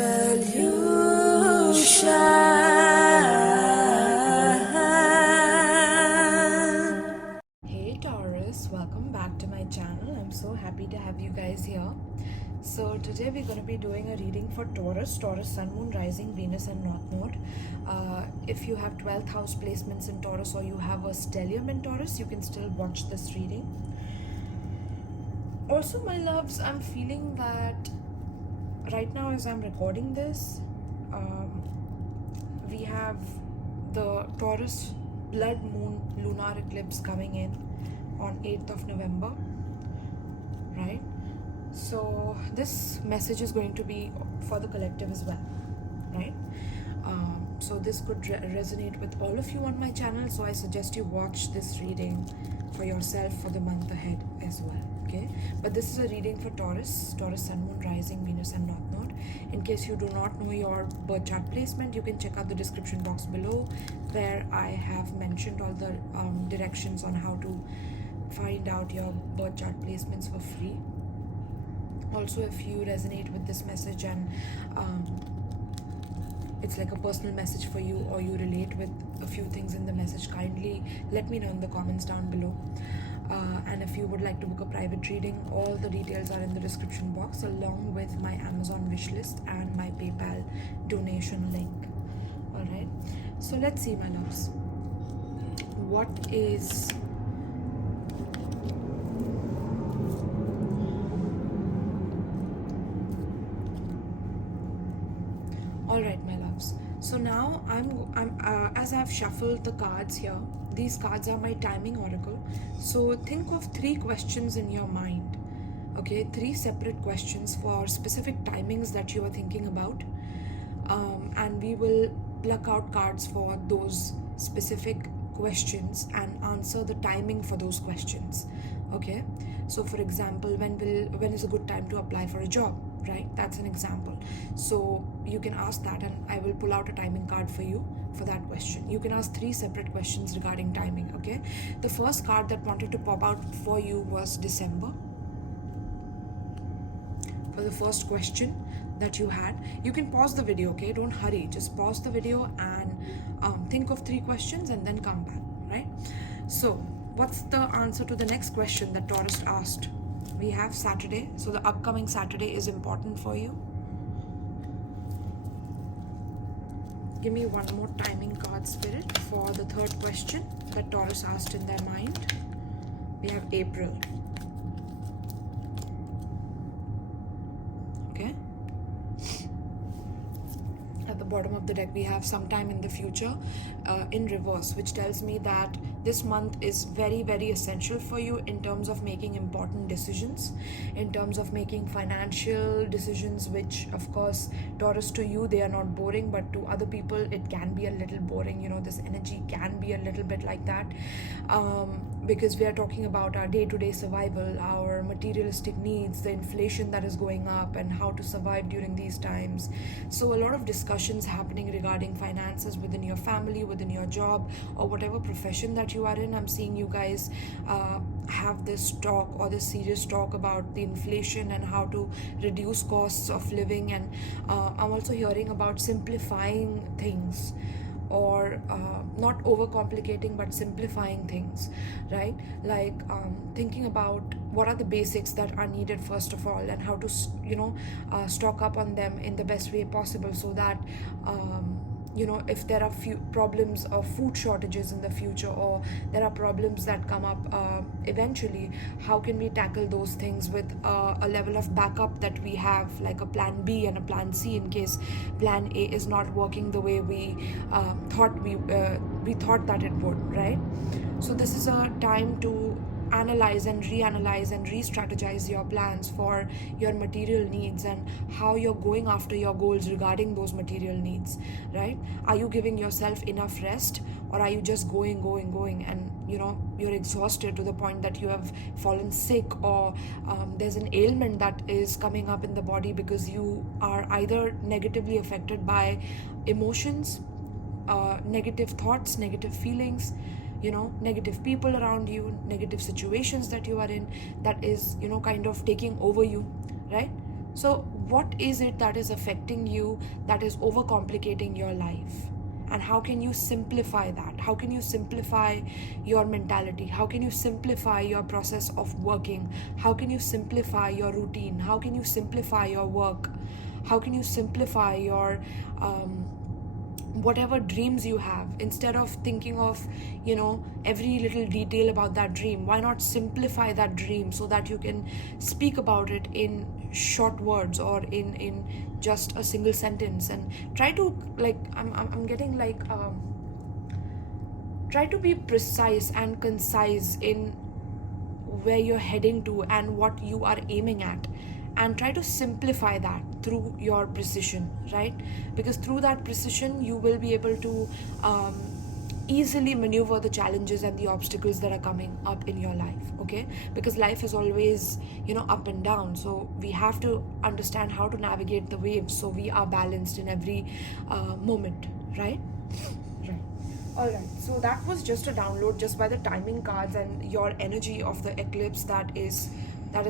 Hey Taurus, welcome back to my channel. I'm so happy to have you guys here. So today we're going to be doing a reading for Taurus, Sun, Moon, Rising, Venus and North Node. If you have 12th house placements in Taurus or you have a stellium in Taurus, you can still watch this reading. Also, my loves, I'm feeling that right now as I'm recording this, we have the Taurus blood moon lunar eclipse coming in on 8th of November, right? So this message is going to be for the collective as well, right? So this could resonate with all of you on my channel, so I suggest you watch this reading for yourself for the month ahead as well, okay? But this is a reading for Taurus, Sun, Moon, Rising, Venus and North Node. In case you do not know your birth chart placement, you can check out the description box below where I have mentioned all the directions on how to find out your birth chart placements for free. Also, if you resonate with this message and it's like a personal message for you, or you relate with a few things in the message, kindly let me know in the comments down below. And if you would like to book a private reading, all the details are in the description box, along with my Amazon wish list and my PayPal donation link. Alright, so let's see, my loves. What is Alright, my loves. So now as I've shuffled the cards here, these cards are my timing oracle. So think of 3 questions in your mind, okay? 3 separate questions for specific timings that you are thinking about, and we will pluck out cards for those specific questions and answer the timing for those questions, okay? So for example, when is a good time to apply for a job, right? That's an example. So you can ask that and I will pull out a timing card for you for that question. You can ask 3 separate questions regarding timing, okay? The first card that wanted to pop out for you was December. For the first question that you had, you can pause the video, okay? Don't hurry, just pause the video and think of 3 questions and then come back, right? So what's the answer to the next question that Taurus asked? We have Saturday, so the upcoming Saturday is important for you. Give me one more timing card, Spirit, for the third question that Taurus asked in their mind. We have April. Okay. At the bottom of the deck, we have sometime in the future in reverse, which tells me that this month is very, very essential for you in terms of making important decisions, in terms of making financial decisions, which of course, Taurus, to you, they are not boring, but to other people, it can be a little boring. You know, this energy can be a little bit like that, because we are talking about our day-to-day survival, our materialistic needs, the inflation that is going up and how to survive during these times. So a lot of discussions happening regarding finances within your family, within your job, or whatever profession that you are in. I'm seeing you guys have this talk or this serious talk about the inflation and how to reduce costs of living, and I'm also hearing about simplifying things, or not overcomplicating but simplifying things, right? Like thinking about what are the basics that are needed first of all, and how to stock up on them in the best way possible, so that if there are few problems of food shortages in the future, or there are problems that come up eventually, how can we tackle those things with a level of backup that we have, like a plan B and a plan C in case plan A is not working the way we thought that it would, right? So this is a time to analyze and reanalyze and re-strategize your plans for your material needs and how you're going after your goals regarding those material needs, right? Are you giving yourself enough rest, or are you just going and you're exhausted to the point that you have fallen sick, or there's an ailment that is coming up in the body because you are either negatively affected by emotions, negative thoughts, negative feelings, negative people around you, negative situations that you are in, that is kind of taking over you, right? So what is it that is affecting you, that is overcomplicating your life? And how can you simplify that? How can you simplify your mentality? How can you simplify your process of working? How can you simplify your routine? How can you simplify your work? How can you simplify your whatever dreams you have? Instead of thinking of, you know, every little detail about that dream, why not simplify that dream so that you can speak about it in short words or in just a single sentence, and try to, like, I'm getting like try to be precise and concise in where you're heading to and what you are aiming at, and try to simplify that through your precision, right? Because through that precision you will be able to easily maneuver the challenges and the obstacles that are coming up in your life, okay? Because life is always, you know, up and down, so we have to understand how to navigate the waves so we are balanced in every moment, right? Alright, so that was just a download just by the timing cards and your energy of the eclipse. That is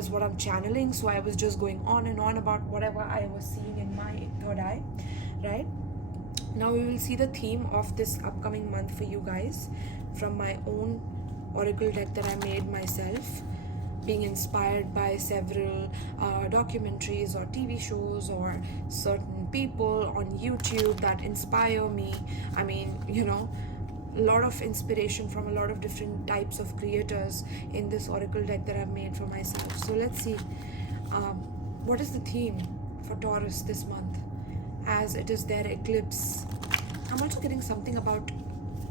what I'm channeling. So I was just going on and on about whatever I was seeing in my third eye, right? Now we will see the theme of this upcoming month for you guys from my own oracle deck that I made myself, being inspired by several documentaries or TV shows or certain people on YouTube that inspire me. I mean, you know, a lot of inspiration from a lot of different types of creators in this oracle deck that I've made for myself. So let's see, what is the theme for Taurus this month, as it is their eclipse. I'm also getting something about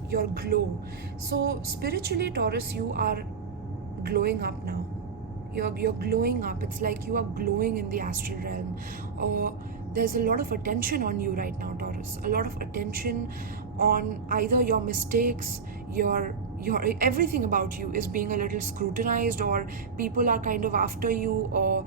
your glow. So spiritually, Taurus, you are glowing up now. You're glowing up. It's like you are glowing in the astral realm, or there's a lot of attention on you right now, Taurus. A lot of attention on either your mistakes, your everything about you is being a little scrutinized, or people are kind of after you, or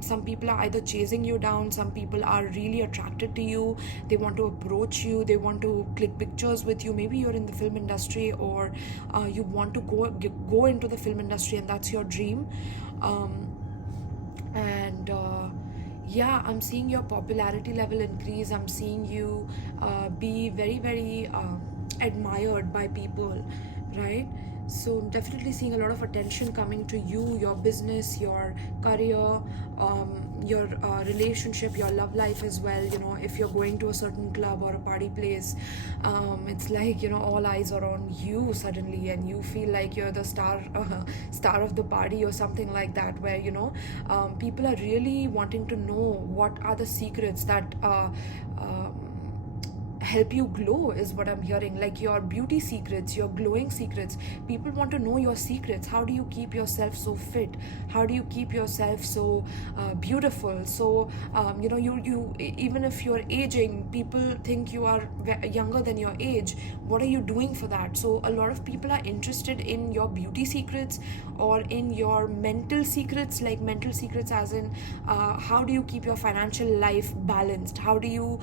some people are either chasing you down, some people are really attracted to you, they want to approach you, they want to click pictures with you. Maybe you're in the film industry, or you want to go into the film industry and that's your dream. Yeah, I'm seeing your popularity level increase. I'm seeing you be very, very admired by people, right? So I'm definitely seeing a lot of attention coming to you, your business, your career, your relationship, your love life as well. You know, if you're going to a certain club or a party place, it's like, you know, all eyes are on you suddenly, and you feel like you're the star of the party or something like that, where, you know, people are really wanting to know what are the secrets that help you glow, is what I'm hearing. Like your beauty secrets, your glowing secrets. People want to know your secrets. How do you keep yourself so fit? How do you keep yourself so beautiful? So you know, you even if you're aging, people think you are younger than your age. What are you doing for that? So a lot of people are interested in your beauty secrets, or in your mental secrets, like mental secrets as in how do you keep your financial life balanced? How do you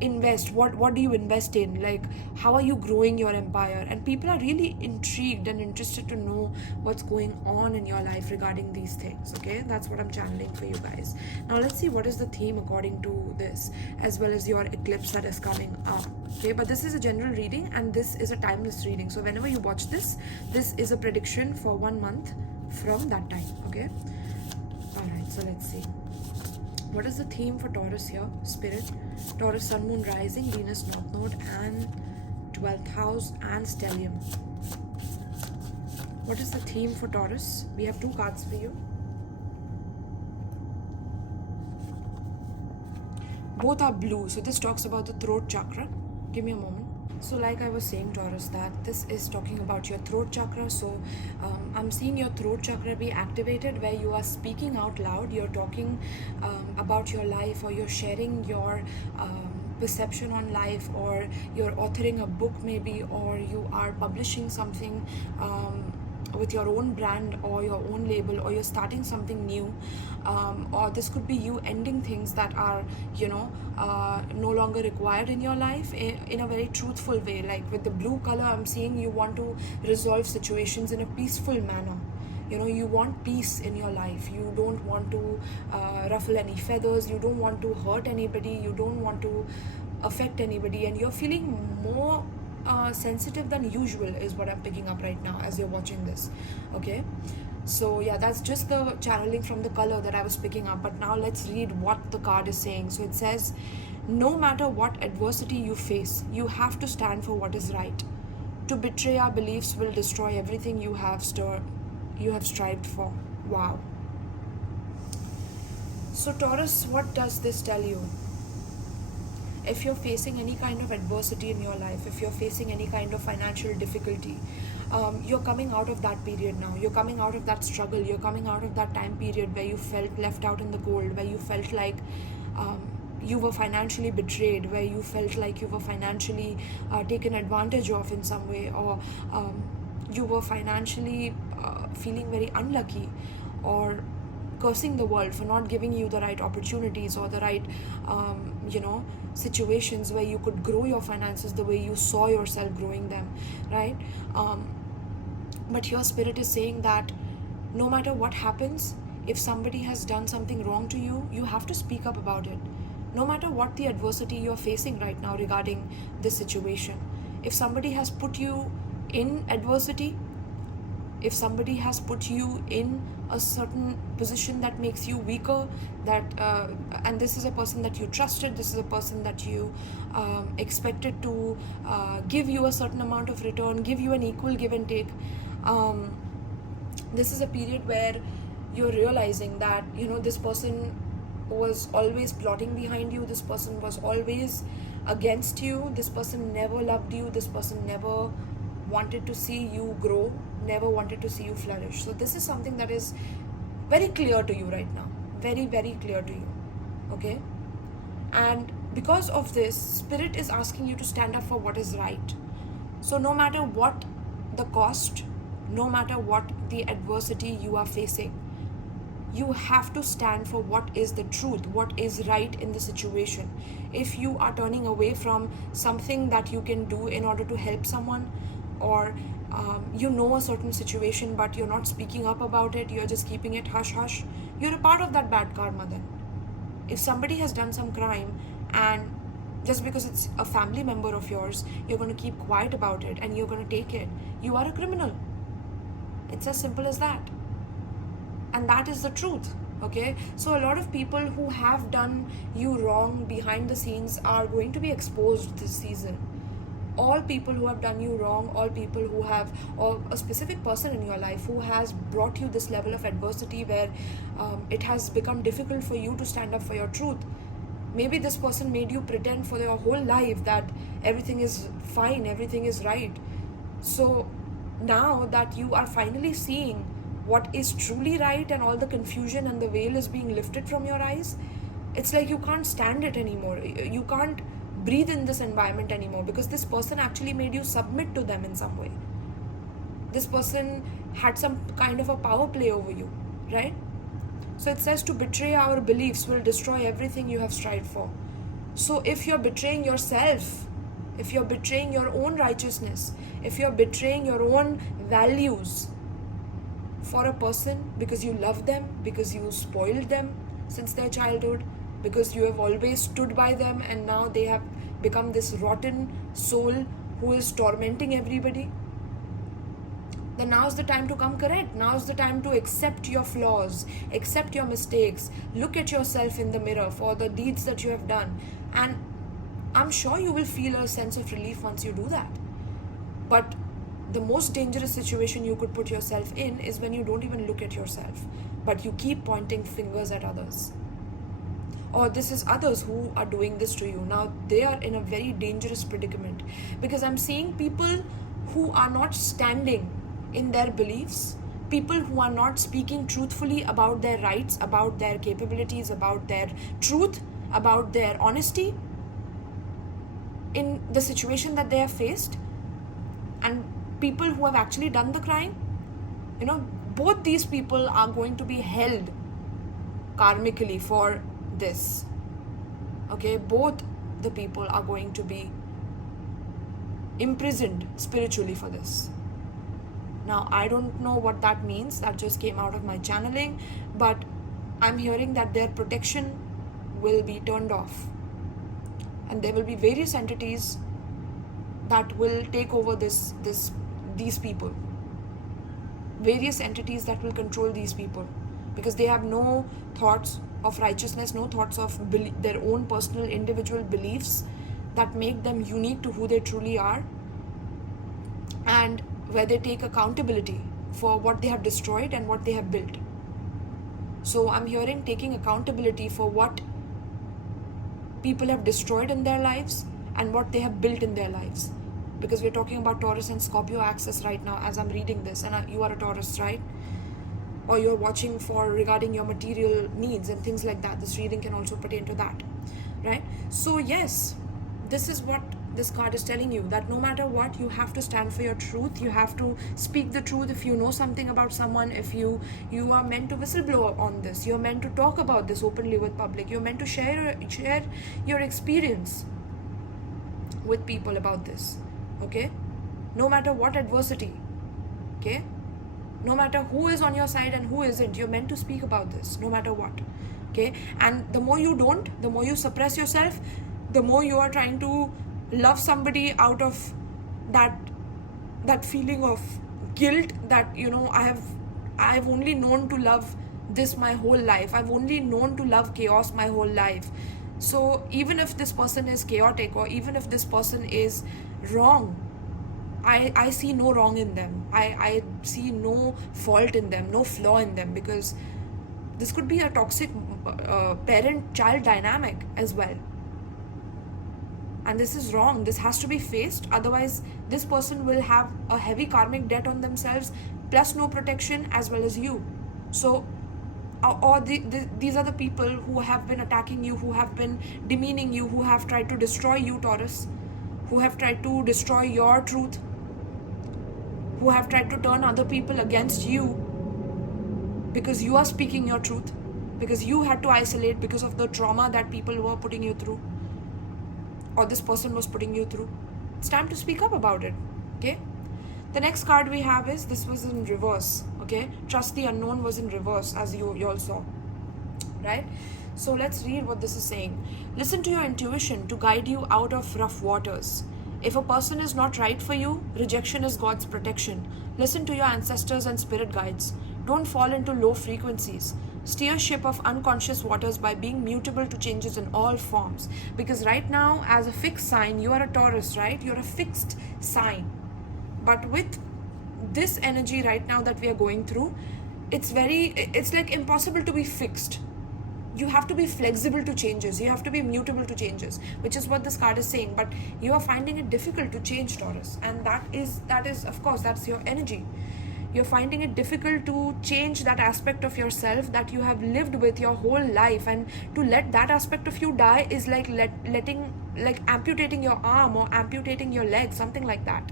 invest? What do you invest in? Like, how are you growing your empire? And people are really intrigued and interested to know what's going on in your life regarding these things, okay? That's what I'm channeling for you guys. Now let's see what is the theme according to this, as well as your eclipse that is coming up, okay? But this is a general reading, and this is a timeless reading, so whenever you watch this is a prediction for 1 month from that time, okay? All right, so let's see. What is the theme for Taurus here, Spirit? Taurus, Sun, Moon, Rising, Venus, North Node, and 12th house, and stellium. What is the theme for Taurus? We have 2 cards for you. Both are blue, so this talks about the throat chakra. Give me a moment. So like I was saying, Taurus, that this is talking about your throat chakra. So I'm seeing your throat chakra be activated, where you are speaking out loud, you're talking about your life, or you're sharing your perception on life, or you're authoring a book maybe, or you are publishing something with your own brand or your own label, or you're starting something new, or this could be you ending things that are, you know, no longer required in your life in a very truthful way. Like with the blue color, I'm seeing you want to resolve situations in a peaceful manner, You want peace in your life. You don't want to ruffle any feathers. You don't want to hurt anybody. You don't want to affect anybody, and you're feeling more sensitive than usual is what I'm picking up right now as you're watching this. Okay, so yeah, that's just the channeling from the color that I was picking up. But now let's read what the card is saying. So it says, no matter what adversity you face, you have to stand for what is right. To betray our beliefs will destroy everything you have strived for. Wow. So Taurus, what does this tell you? If you're facing any kind of adversity in your life, if you're facing any kind of financial difficulty, you're coming out of that period now. You're coming out of that struggle. You're coming out of that time period where you felt left out in the cold, where you felt like you were financially betrayed, where you felt like you were financially taken advantage of in some way, or you were financially feeling very unlucky, or cursing the world for not giving you the right opportunities or the right situations where you could grow your finances the way you saw yourself growing them, right? But your spirit is saying that no matter what happens, if somebody has done something wrong to you, you have to speak up about it. No matter what the adversity you're facing right now regarding this situation, if somebody has put you in adversity, if somebody has put you in a certain position that makes you weaker, and this is a person that you trusted, this is a person that you expected to give you a certain amount of return, give you an equal give and take, this is a period where you're realizing that this person was always plotting behind you, this person was always against you, this person never loved you, this person never wanted to see you grow, never wanted to see you flourish. So this is something that is very clear to you right now, very, very clear to you. Okay, and because of this, spirit is asking you to stand up for what is right. So no matter what the cost, no matter what the adversity you are facing, you have to stand for what is the truth, what is right in the situation. If you are turning away from something that you can do in order to help someone, or a certain situation but you're not speaking up about it, you're just keeping it hush hush, you're a part of that bad karma then. If somebody has done some crime, and just because it's a family member of yours, you're going to keep quiet about it and you're going to take it, you are a criminal. It's as simple as that. And that is the truth. Okay, so a lot of people who have done you wrong behind the scenes are going to be exposed this season. All people who have done you wrong, all people who have, or a specific person in your life who has brought you this level of adversity where it has become difficult for you to stand up for your truth. Maybe this person made you pretend for your whole life that everything is fine, everything is right. So now that you are finally seeing what is truly right and all the confusion and the veil is being lifted from your eyes, it's like you can't stand it anymore. You can't breathe in this environment anymore, because this person actually made you submit to them in some way. This person had some kind of a power play over you, right? So it says, to betray our beliefs will destroy everything you have strived for. So if you're betraying yourself, if you're betraying your own righteousness, if you're betraying your own values for a person because you love them, because you spoiled them since their childhood, because you have always stood by them and now they have become this rotten soul who is tormenting everybody, then now's the time to come correct. Now's the time to accept your flaws, accept your mistakes, look at yourself in the mirror for the deeds that you have done. And I'm sure you will feel a sense of relief once you do that. But the most dangerous situation you could put yourself in is when you don't even look at yourself, but you keep pointing fingers at others. Or this is others who are doing this to you. Now they are in a very dangerous predicament, because I'm seeing people who are not standing in their beliefs, people who are not speaking truthfully about their rights, about their capabilities, about their truth, about their honesty in the situation that they have faced, and people who have actually done the crime. Both these people are going to be held karmically for this. Okay, both the people are going to be imprisoned spiritually for this. Now, I don't know what that means. That just came out of my channeling, but I'm hearing that their protection will be turned off, and there will be various entities that will take over these people, various entities that will control these people, because they have no thoughts of righteousness, no thoughts of their own personal individual beliefs that make them unique to who they truly are, and where they take accountability for what they have destroyed and what they have built. So I'm hearing taking accountability for what people have destroyed in their lives and what they have built in their lives, because we're talking about Taurus and Scorpio axis right now as I'm reading this, and you are a Taurus, right? Or you're watching for regarding your material needs and things like that. This reading can also pertain to that, right? So yes, this is what this card is telling you, that no matter what, you have to stand for your truth. You have to speak the truth. If you know something about someone, if you are meant to whistleblow on this, you're meant to talk about this openly with public, you're meant to share your experience with people about this, okay? No matter what adversity, okay? No matter who is on your side and who isn't, you're meant to speak about this, no matter what, okay? And the more you don't, the more you suppress yourself, the more you are trying to love somebody out of that feeling of guilt that, you know, I've only known to love this my whole life. I've only known to love chaos my whole life. So even if this person is chaotic, or even if this person is wrong, I see no wrong in them. I see no fault in them, no flaw in them, because this could be a toxic parent-child dynamic as well. And this is wrong. This has to be faced. Otherwise, this person will have a heavy karmic debt on themselves, plus no protection, as well as you. So, these are the people who have been attacking you, who have been demeaning you, who have tried to destroy you, Taurus, who have tried to destroy your truth, who have tried to turn other people against you because you are speaking your truth, because you had to isolate because of the trauma that people were putting you through, or this person was putting you through. It's time to speak up about it, okay? The next card we have is, this was in reverse, okay? Trust the unknown was in reverse, as you all saw, right? So let's read what this is saying. Listen to your intuition to guide you out of rough waters. If a person is not right for you, rejection is God's protection. Listen to your ancestors and spirit guides. Don't fall into low frequencies. Steer ship of unconscious waters by being mutable to changes in all forms. Because right now, as a fixed sign, you are a Taurus, right? You're a fixed sign. But with this energy right now that we are going through, it's like impossible to be fixed. You have to be flexible to changes. You have to be mutable to changes, which is what this card is saying. But you are finding it difficult to change, Taurus. And that is, of course, that's your energy. You're finding it difficult to change that aspect of yourself that you have lived with your whole life. And to let that aspect of you die is like amputating your arm or amputating your leg, something like that.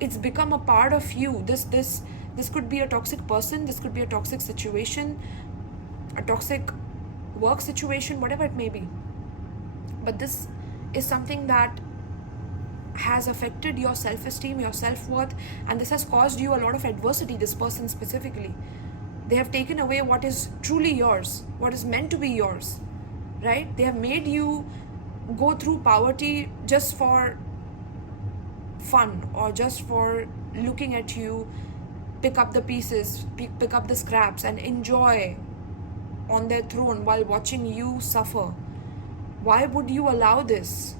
It's become a part of you. This could be a toxic person. This could be a toxic situation, a toxic work situation, whatever it may be. But this is something that has affected your self-esteem, your self-worth, and this has caused you a lot of adversity, this person specifically. They have taken away what is truly yours, what is meant to be yours, right? They have made you go through poverty just for fun, or just for looking at you pick up the pieces, pick up the scraps and enjoy on their throne while watching you suffer. Why would you allow this?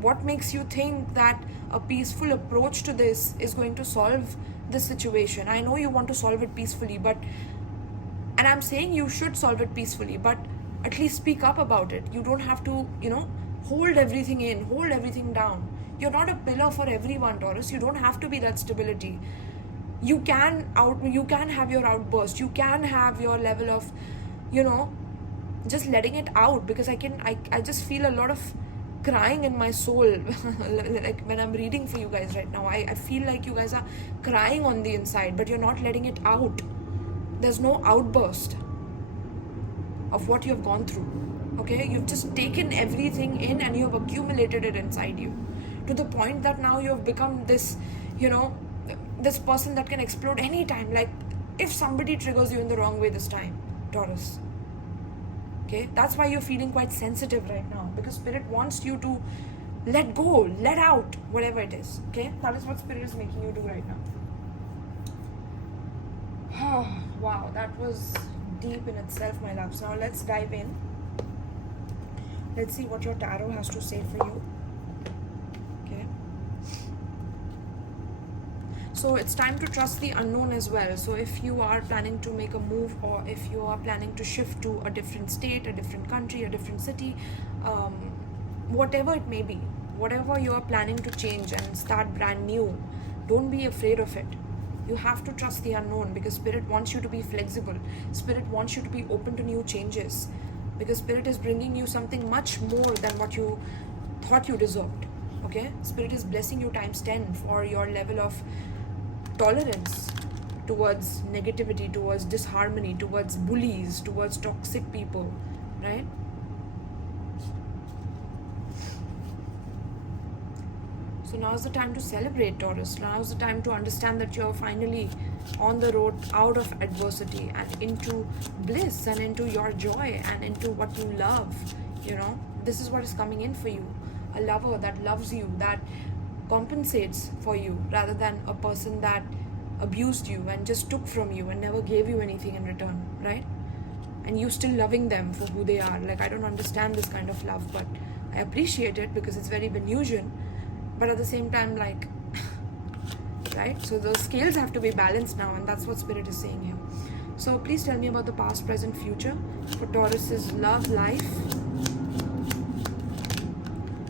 What makes you think that a peaceful approach to this is going to solve this situation? I know you want to solve it peacefully, and I'm saying you should solve it peacefully, but at least speak up about it. You don't have to, hold everything in, hold everything down. You're not a pillar for everyone, Taurus. You don't have to be that stability. You can have your outburst. You can have your level of, just letting it out, because I just feel a lot of crying in my soul like when I'm reading for you guys right now. I feel like you guys are crying on the inside, but you're not letting it out. There's no outburst of what you've gone through, okay? You've just taken everything in and you've accumulated it inside you to the point that now you've become this, this person that can explode anytime. Like, if somebody triggers you in the wrong way this time, Taurus, okay, that's why you're feeling quite sensitive right now, because Spirit wants you to let go, let out, whatever it is, okay? That is what Spirit is making you do right now. Wow, that was deep in itself, my loves. Now let's dive in. Let's see what your tarot has to say for you. Okay. So it's time to trust the unknown as well. So if you are planning to make a move, or if you are planning to shift to a different state, a different country, a different city, whatever it may be, whatever you are planning to change and start brand new, don't be afraid of it. You have to trust the unknown, because Spirit wants you to be flexible. Spirit wants you to be open to new changes, because Spirit is bringing you something much more than what you thought you deserved. Okay? Spirit is blessing you times 10 for your level of tolerance towards negativity, towards disharmony, towards bullies, towards toxic people, right? So now's the time to celebrate, Taurus. Now's the time to understand that you're finally on the road out of adversity and into bliss and into your joy and into what you love. You know, this is what is coming in for you. A lover that loves you, that compensates for you, rather than a person that abused you and just took from you and never gave you anything in return, right? And you still loving them for who they are. Like, I don't understand this kind of love, but I appreciate it because it's very Venusian. But at the same time, like, right? So those scales have to be balanced now, and that's what Spirit is saying here. So please tell me about the past, present, future for Taurus's love life.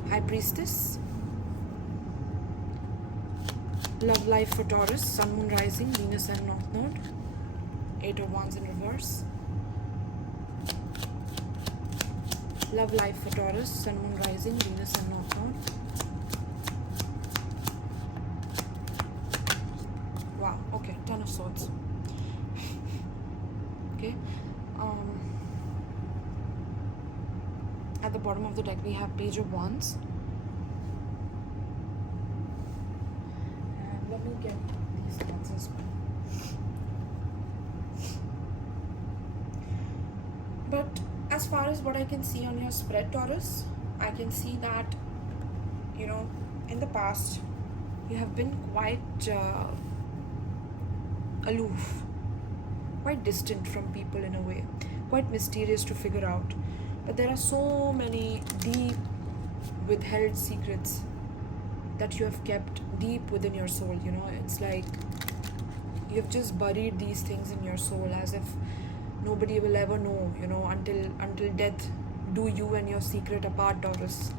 High Priestess. Love life for Taurus, Sun, Moon, Rising, Venus and North Node. 8 of Wands in reverse. Love life for Taurus, Sun, Moon, Rising, Venus and North Node. Wow, okay, 10 of Swords. Okay. At the bottom of the deck we have Page of Wands. And let me get these cards as well. But as far as what I can see on your spread, Taurus, I can see that, you know, in the past you have been quite aloof, quite distant from people in a way, quite mysterious to figure out. But there are so many deep withheld secrets that you have kept deep within your soul, you know. It's like you've just buried these things in your soul as if nobody will ever know, you know, until death do you and your secret apart, Taurus.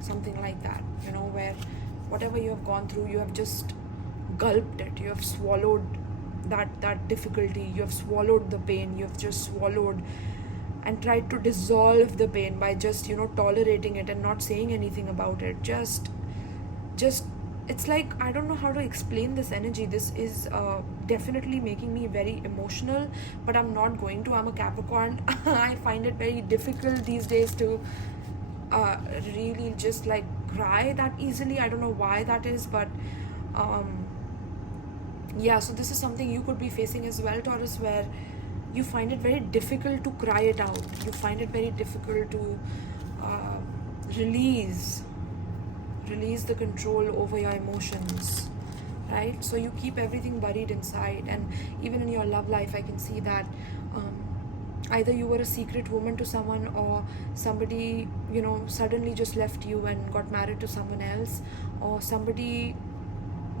Something like that, you know, where whatever you have gone through, you have just gulped it, you have swallowed that difficulty, you have swallowed the pain, you have just swallowed and tried to dissolve the pain by just, you know, tolerating it and not saying anything about it. Just it's like, I don't know how to explain this energy. This is definitely making me very emotional, but I'm not going to. I'm a Capricorn. I find it very difficult these days to really just like cry that easily. I don't know why that is, but yeah, so this is something you could be facing as well, Taurus, where you find it very difficult to cry it out. You find it very difficult to release the control over your emotions, right? So you keep everything buried inside. And even in your love life, I can see that either you were a secret woman to someone, or somebody, you know, suddenly just left you and got married to someone else, or somebody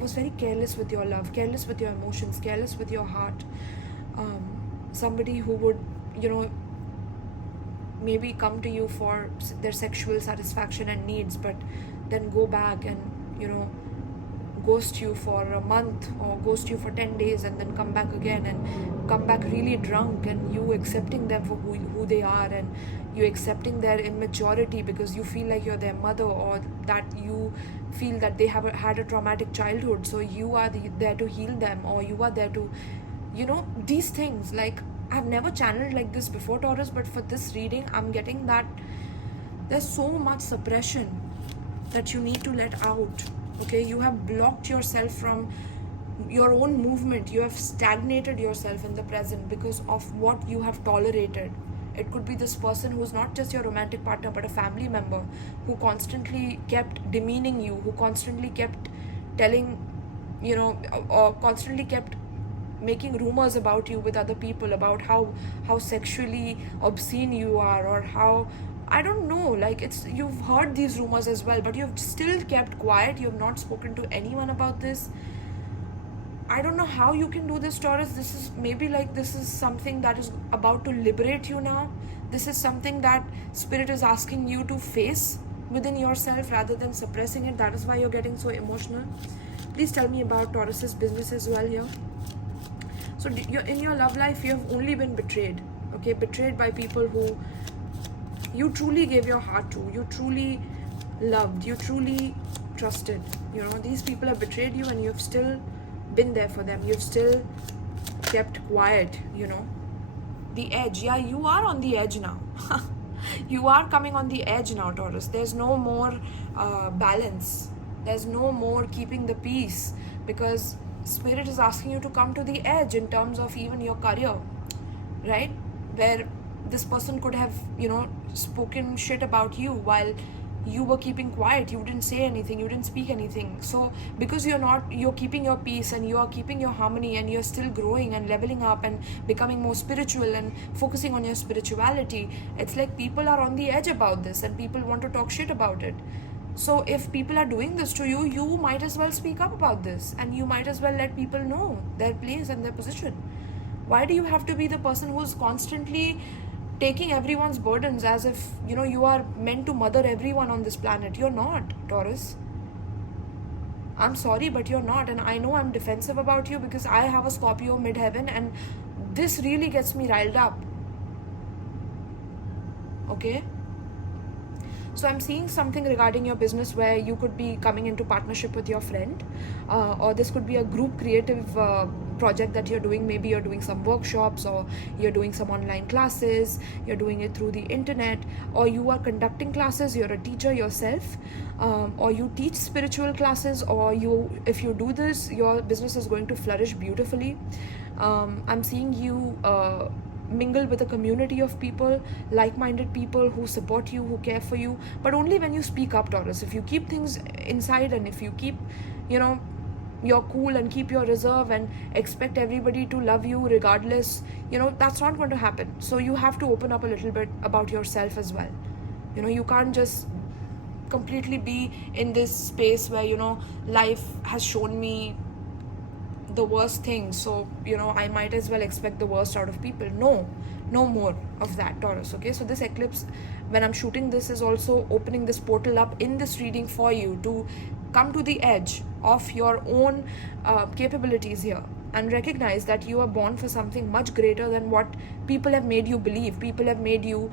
was very careless with your love, careless with your emotions, careless with your heart. Somebody who would, you know, maybe come to you for their sexual satisfaction and needs, but then go back and, you know, ghost you for a month or ghost you for 10 days and then come back again and come back really drunk, and you accepting them for who they are, and you accepting their immaturity because you feel like you're their mother, or that you feel that they have had a traumatic childhood, so you are there to heal them, or you are there to, you know, these things. Like, I've never channeled like this before, Taurus, but for this reading I'm getting that there's so much suppression that you need to let out. Okay, you have blocked yourself from your own movement. You have stagnated yourself in the present because of what you have tolerated. It could be this person who's not just your romantic partner but a family member, who constantly kept demeaning you, who constantly kept telling, or constantly kept making rumors about you with other people, about how sexually obscene you are, or how, I don't know, like, you've heard these rumors as well, but you've still kept quiet. You've not spoken to anyone about this. I don't know how you can do this, Taurus. This is something that is about to liberate you now. This is something that Spirit is asking you to face within yourself rather than suppressing it. That is why you're getting so emotional. Please tell me about Taurus's business as well here. So in your love life, you have only been betrayed, okay? Betrayed by people who you truly gave your heart to, you truly loved, you truly trusted. These people have betrayed you and you've still been there for them. You've still kept quiet, The edge. Yeah, you are on the edge now. You are coming on the edge now, Taurus. There's no more balance. There's no more keeping the peace, because Spirit is asking you to come to the edge in terms of even your career, right? Where this person could have, spoken shit about you while you were keeping quiet. You didn't say anything, you didn't speak anything. So because you're keeping your peace and you are keeping your harmony and you're still growing and leveling up and becoming more spiritual and focusing on your spirituality, it's like people are on the edge about this and people want to talk shit about it. So if people are doing this to you, you might as well speak up about this, and you might as well let people know their place and their position. Why do you have to be the person who's constantly taking everyone's burdens as if, you are meant to mother everyone on this planet? You're not, Taurus. I'm sorry, but you're not. And I know I'm defensive about you because I have a Scorpio midheaven, and this really gets me riled up. Okay? So I'm seeing something regarding your business where you could be coming into partnership with your friend, or this could be a group creative project that you're doing. Maybe you're doing some workshops, or you're doing some online classes, you're doing it through the internet, or you are conducting classes, you're a teacher yourself, or you teach spiritual classes, or if you do this, your business is going to flourish beautifully. I'm seeing you mingle with a community of people, like-minded people who support you, who care for you, but only when you speak up, Taurus. If you keep things inside, and if you keep, you're cool and keep your reserve and expect everybody to love you regardless, that's not going to happen. So you have to open up a little bit about yourself as well. You can't just completely be in this space where, life has shown me the worst thing, so I might as well expect the worst out of people. No more of that, Taurus. Okay, so this eclipse, when I'm shooting this, is also opening this portal up in this reading for you to come to the edge of your own capabilities here, and recognize that you are born for something much greater than what people have made you believe, people have made you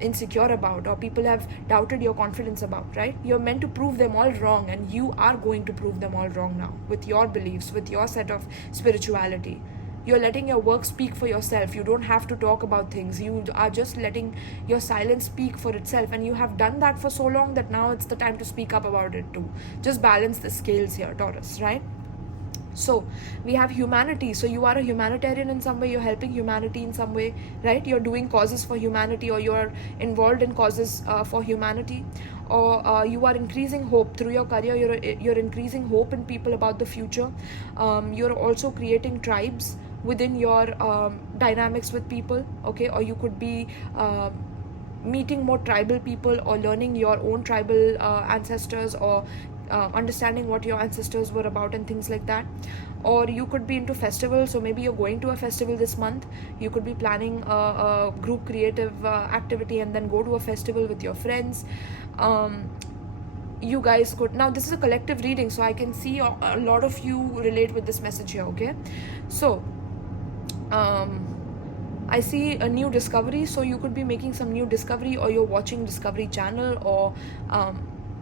insecure about, or people have doubted your confidence about, right? You're meant to prove them all wrong, and you are going to prove them all wrong now with your beliefs, with your set of spirituality. You're letting your work speak for yourself. You don't have to talk about things. You are just letting your silence speak for itself, and you have done that for so long that now it's the time to speak up about it too. Just balance the scales here, Taurus, right? So we have humanity. So you are a humanitarian in some way. You're helping humanity in some way, right? You're doing causes for humanity, or you're involved in causes for humanity, or you are increasing hope through your career. You're increasing hope in people about the future. You're also creating tribes within your dynamics with people, okay? Or you could be meeting more tribal people, or learning your own tribal ancestors, or understanding what your ancestors were about and things like that. Or you could be into festivals, so maybe you're going to a festival this month. You could be planning a group creative activity and then go to a festival with your friends. You guys could, now this is a collective reading, so I can see a lot of you relate with this message here, okay? So I see a new discovery, so you could be making some new discovery, or you're watching Discovery Channel, or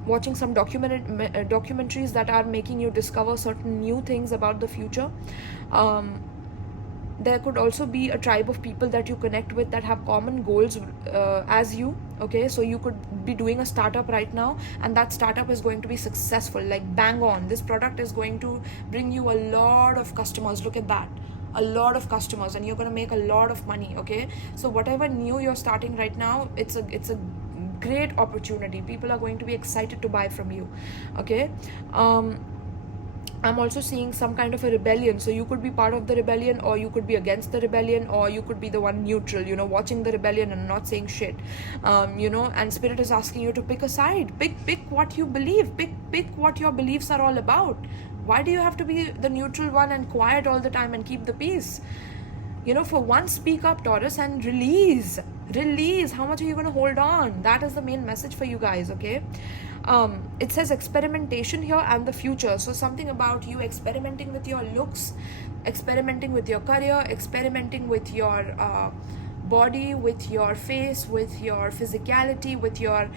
watching some documentaries that are making you discover certain new things about the future. there could also be a tribe of people that you connect with that have common goals as you. Okay, so you could be doing a startup right now, and that startup is going to be successful, like bang on. This product is going to bring you a lot of customers. Look at that, a lot of customers, and you're going to make a lot of money. Okay, so whatever new you're starting right now, it's a great opportunity. People are going to be excited to buy from you. Okay, I'm also seeing some kind of a rebellion. So you could be part of the rebellion, or you could be against the rebellion, or you could be the one neutral, watching the rebellion and not saying shit. And Spirit is asking you to pick a side. Pick what you believe. Pick what your beliefs are all about. Why do you have to be the neutral one and quiet all the time and keep the peace? For once, speak up, Taurus, and release. How much are you going to hold on? That is the main message for you guys. Okay, it says experimentation here and the future. So something about you experimenting with your looks, experimenting with your career, experimenting with your body, with your face, with your physicality, with your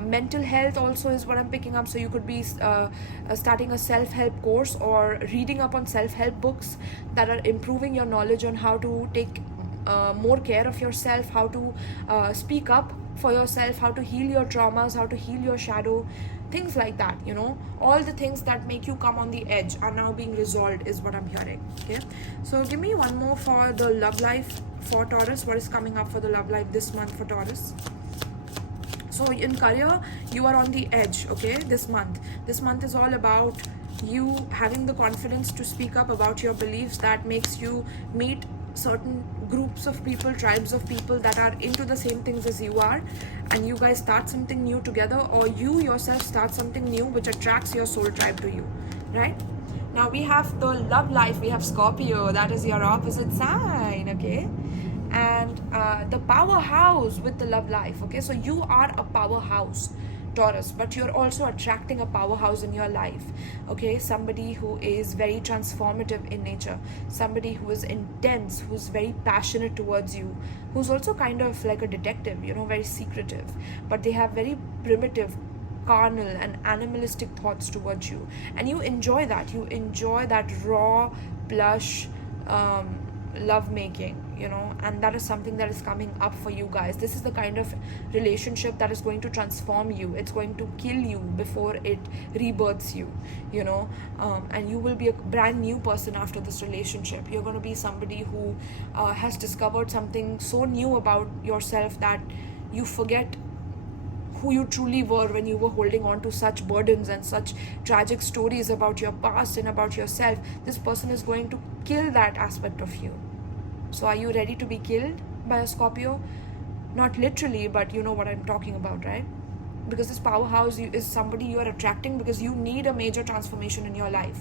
mental health also is what I'm picking up. So you could be starting a self-help course or reading up on self-help books that are improving your knowledge on how to take more care of yourself, how to speak up for yourself, how to heal your traumas, how to heal your shadow, things like that. All the things that make you come on the edge are now being resolved is what I'm hearing. Okay, so give me one more for the love life for Taurus. What is coming up for the love life this month for Taurus? So in career, you are on the edge. Okay, this month is all about you having the confidence to speak up about your beliefs. That makes you meet certain groups of people, tribes of people that are into the same things as you are, and you guys start something new together, or you yourself start something new which attracts your soul tribe to you. Right now we have the love life. We have Scorpio, that is your opposite sign. Okay, and the powerhouse with the love life. Okay, so you are a powerhouse, Taurus, but you're also attracting a powerhouse in your life. Okay, somebody who is very transformative in nature, somebody who is intense, who's very passionate towards you, who's also kind of like a detective, very secretive, but they have very primitive, carnal and animalistic thoughts towards you, and you enjoy that. You enjoy that raw, plush love making, and that is something that is coming up for you guys. This is the kind of relationship that is going to transform you. It's going to kill you before it rebirths you, and you will be a brand new person after this relationship. You're going to be somebody who has discovered something so new about yourself that you forget who you truly were when you were holding on to such burdens and such tragic stories about your past and about yourself. This person is going to kill that aspect of you. So are you ready to be killed by a Scorpio? Not literally, but you know what I'm talking about, right? Because this powerhouse is somebody you are attracting because you need a major transformation in your life.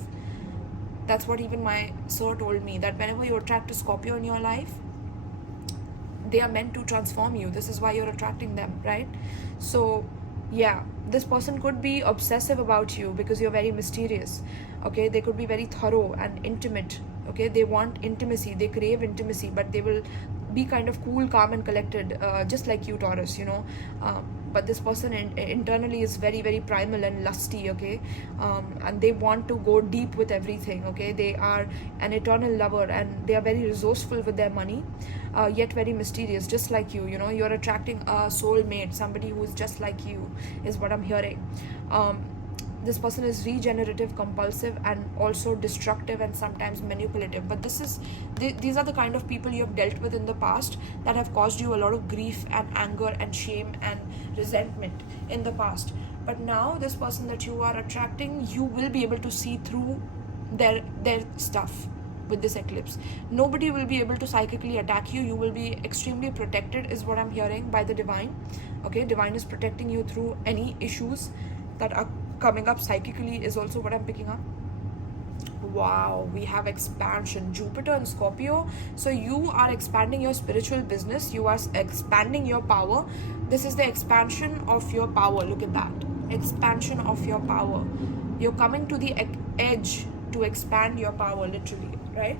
That's what even my sir told me, that whenever you attract a Scorpio in your life, they are meant to transform you. This is why you're attracting them, right? So yeah, this person could be obsessive about you because you're very mysterious. Okay, they could be very thorough and intimate. Okay, they want intimacy, they crave intimacy, but they will be kind of cool, calm and collected, just like you, Taurus, but this person internally is very, very primal and lusty. Okay, and they want to go deep with everything. Okay, they are an eternal lover and they are very resourceful with their money, yet very mysterious, just like you. You're attracting a soulmate, somebody who is just like you, is what I'm hearing. This person is regenerative, compulsive, and also destructive and sometimes manipulative. But these are the kind of people you have dealt with in the past that have caused you a lot of grief and anger and shame and resentment in the past. But now this person that you are attracting, you will be able to see through their stuff with this eclipse. Nobody will be able to psychically attack you. You will be extremely protected, is what I'm hearing by the divine. Okay, divine is protecting you through any issues that are coming up psychically, is also what I'm picking up. Wow, we have expansion, Jupiter and Scorpio. So you are expanding your spiritual business, you are expanding your power. This is the expansion of your power. Look at that, expansion of your power. You're coming to the edge to expand your power, literally, right?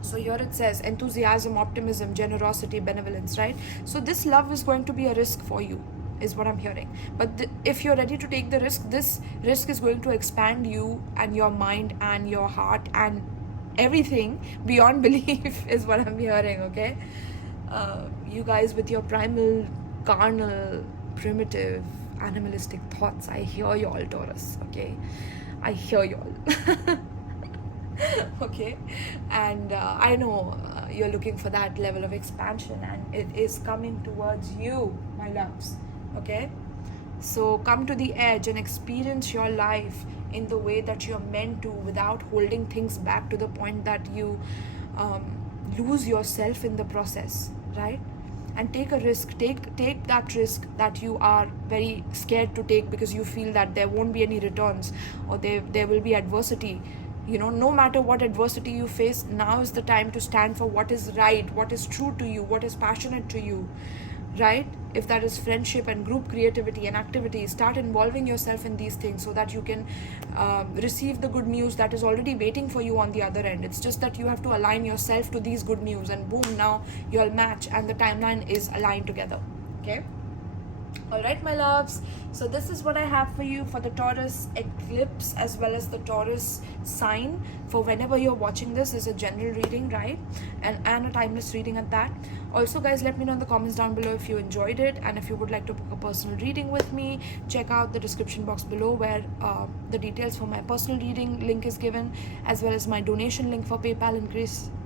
So here it says enthusiasm, optimism, generosity, benevolence, right? So this love is going to be a risk for you, is what I'm hearing. But if you're ready to take the risk, this risk is going to expand you and your mind and your heart and everything beyond belief is what I'm hearing, okay? You guys with your primal, carnal, primitive, animalistic thoughts, I hear y'all, Taurus, okay? I hear y'all. Okay, and I know you're looking for that level of expansion, and it is coming towards you, my loves, okay? So come to the edge and experience your life in the way that you're meant to, without holding things back to the point that you lose yourself in the process, right? And take a risk, take that risk that you are very scared to take because you feel that there won't be any returns, or there will be adversity. You know, no matter what adversity you face, now is the time to stand for what is right, what is true to you, what is passionate to you, right? If that is friendship and group creativity and activity, start involving yourself in these things so that you can receive the good news that is already waiting for you on the other end. It's just that you have to align yourself to these good news, and boom, now you'll match and the timeline is aligned together, okay? Alright, my loves, so this is what I have for you for the Taurus eclipse as well as the Taurus sign. For whenever you're watching this, is a general reading, right? And a timeless reading at that. Also, guys, let me know in the comments down below if you enjoyed it, and if you would like to book a personal reading with me, check out the description box below where the details for my personal reading link is given, as well as my donation link for PayPal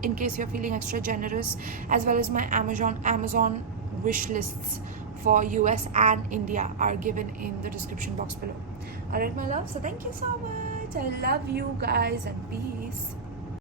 in case you're feeling extra generous, as well as my Amazon wish lists for US and India are given in the description box below. Alright, my love, so thank you so much. I love you guys, and peace.